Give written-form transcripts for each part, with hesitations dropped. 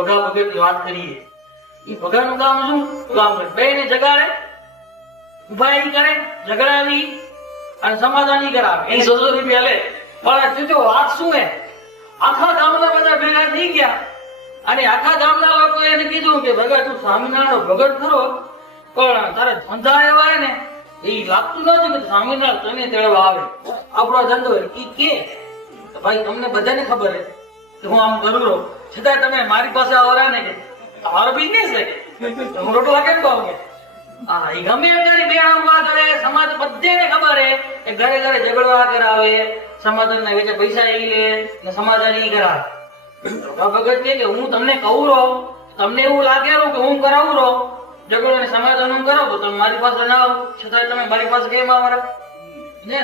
ભગા ભગતની વાત કરીએ. ઈ ભગાનું કામ શું? કામ કરે બેને જગાડે, ઉભાઈ કરે, ઝઘડાવી અને સમાધાની કરાવે. એની 100 રૂપિયા લે. પણ જો વાત શું હે, આખા ગામના બધા ભેગા થઈ ગયા અને આખા ગામના લોકો એને કીધું કે ભગા તું સ્વામિનારાયણ ભગત ખરો, પણ તારે ધંધા એવા હે ને એ લાગતું નથી કે સ્વામિનારાયણ તને તેડવા આવે. આપણો ધંધો ઈ કે ભાઈ તમને બધાને ખબર હે કે હું આમ કરું રહું, છતાં તમે મારી પાસે આવરા ને કે તમારો બિઝનેસ છે કે હું રોટલા કેમ ખાઉં કે હા એ ગમે એમ કરી બેહાડવા કરે. સમાજ બધાને ખબર હે કે ઘરે ઘરે ઝઘડવા કરાવે, સમાધાનના વેચે પૈસા એ લે ને સમાધાન ઈ કરાવે. ભગત કે હું તમને કહું રહું, તમને એવું લાગે કે હું કરાવું રહું ઝઘડો ને સમાધાન હું કરાવું, તો તમે મારી પાસે ના આવો, છતાં તમે મારી પાસે કેમ આવરા ને?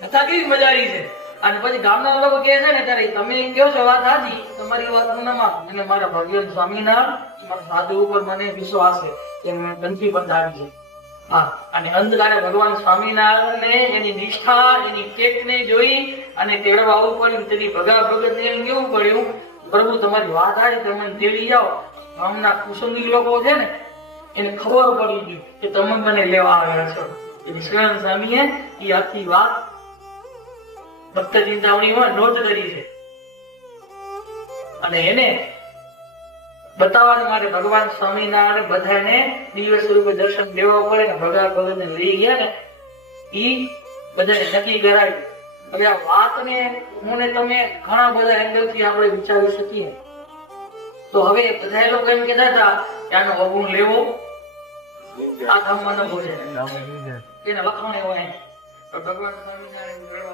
કથા કેવી મજારી છે. અને પછી ગામના લોકો કહે છે ને ત્યારે તમે કહો છો વાત સાચી, તમારી વાત હું ના માનું. એટલે મારા ભગવાન સ્વામિનારાયણ મારા સાધુ ઉપર મને વિશ્વાસ છે કે મેં બંધી બંધાવી છે. હા, અને અંધકારે ભગવાન સ્વામિનારાયણને એની નિષ્ઠા, એની ટેકને જોઈ અને તેડવા આવવું પડ્યું. તેથી ભગા ભગતને એમ કેવું પડ્યું, પ્રભુ તમારી વાત આવી તમે તેડી જાઓ. ગામના કુસંગી લોકો છે ને એને ખબર પડી ગઈ કે તમે મને લેવા આવ્યા છો. એટલે શ્રીરામ સ્વામીએ એ આખી વાત ભક્ત ચિંતામણીમાં નોંધ કરી છે અને એને બતાવવા માટે ભગવાન સ્વામિનારાયણ બધાને દિવ્ય સ્વરૂપે દર્શન દેવા પડે ને ભગા ભગતને લઈ ગયા ને ઈ બધાને નક્કી કરાવી. હવે આ વાતને હું ને તમે ઘણા બધા એંગલથી આપણે વિચારી શકીએ. તો હવે બધા લોકો એમ કહેતા હતા કે આનો અવગુણ લેવો આ ધામમાં ન બોલે એને લખાણ એવો ભગવાન સ્વામિનારાયણ